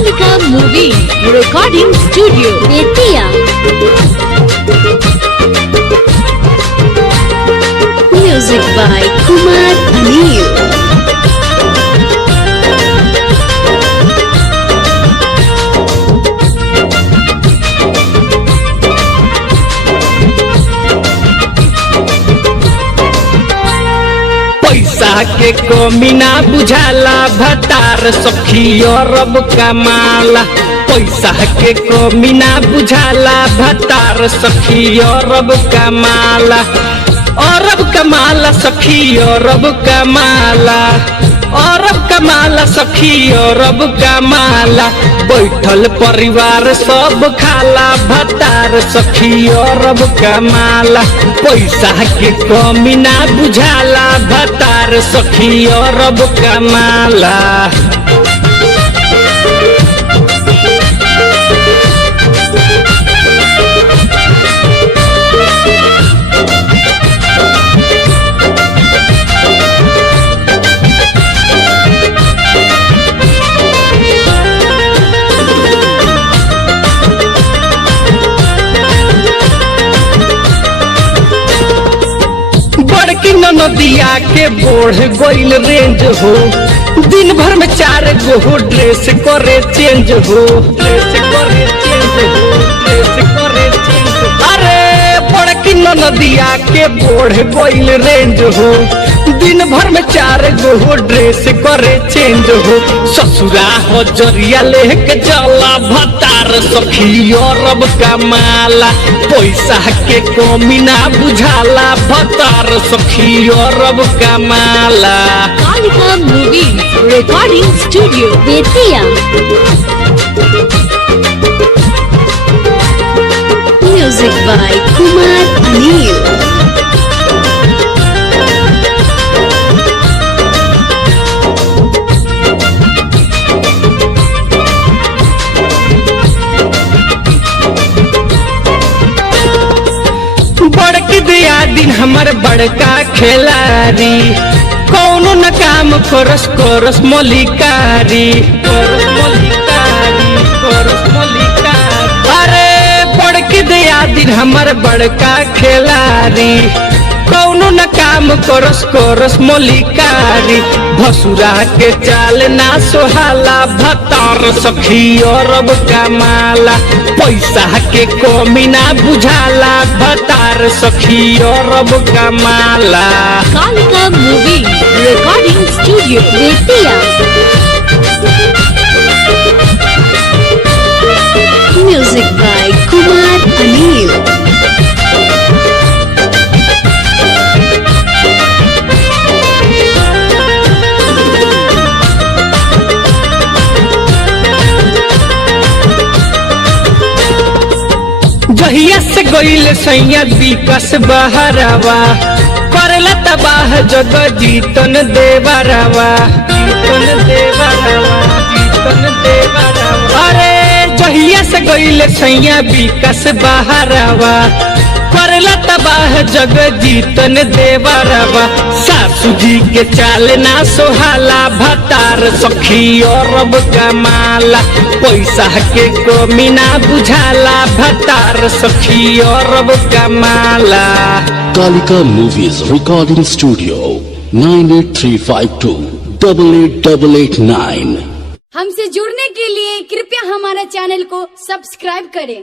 Kalika Movie Recording Studio, Betia. Music by Kumar Anil. पैसा के कमी ना बुझाला भतार सखी अरब कमाला। पैसा के कमी ना बुझाला भतार सखी अरब कमाला। अरब कमाला सखी अरब कमाला। अरब कमाला सखी अरब कमाला। बैठल परिवार सब खाला भतार सखी अरब कमाला। पैसा के कमी ना बुझाला भतार सखी अरब कमाला। नदिया के बोढ़ गोइल रेंज हो। दिन भर में 4 गो ड्रेस करे चेंज हो। ड्रेस करे चेंज हो। ड्रेस करे चेंज हो। अरे बड़की नदिया के बोढ़ गोइल रेंज हो। दिन भर में 4 गो ड्रेस करे चेंज हो। ससुरा हो जरिया लेके चला भतार सखी अरब कमाला। पैसा के कमी ना बुझाला भतार सखी अरब कमाला। Kalika Movie Recording Studio, Betia. Music by Kumar Anil. बड़की दिया दिन हमर बड़का खिलाड़ी। कौनो न काम करस करस मलिकारी। करस मलिकारी। करस मलिकारी। अरे बड़की दिया दिन हमर बड़का खिलाड़ी। कौनो न काम करस करस मलिकारी। भसुरा के चाल ना सोहाला भतार सखी अरब कमाला। पैसा के कमी ना बुझाला भतार सखी अरब कमाला। Kalika Movie Recording Studio, Betia. Music by Kumar Anil. जहिया से गईल सैया विकास बहरावा। करला तबाह जग जीतन देवरावा। जीतन देवरावा। जीतन देवरावा। अरे जहिया से गईल सैया विकास बहरावा। करला तबाह जग जीतन देवरावा। सासू जी के चाल ना सोहाला भतार सखी अरब कमाला। पैसा के कमी ना बुझाला भतार सखी अरब कमाला। Kalika Movies Recording Studio 98352 888889। हमसे जुड़ने के लिए कृपया हमारे चैनल को सब्सक्राइब करें।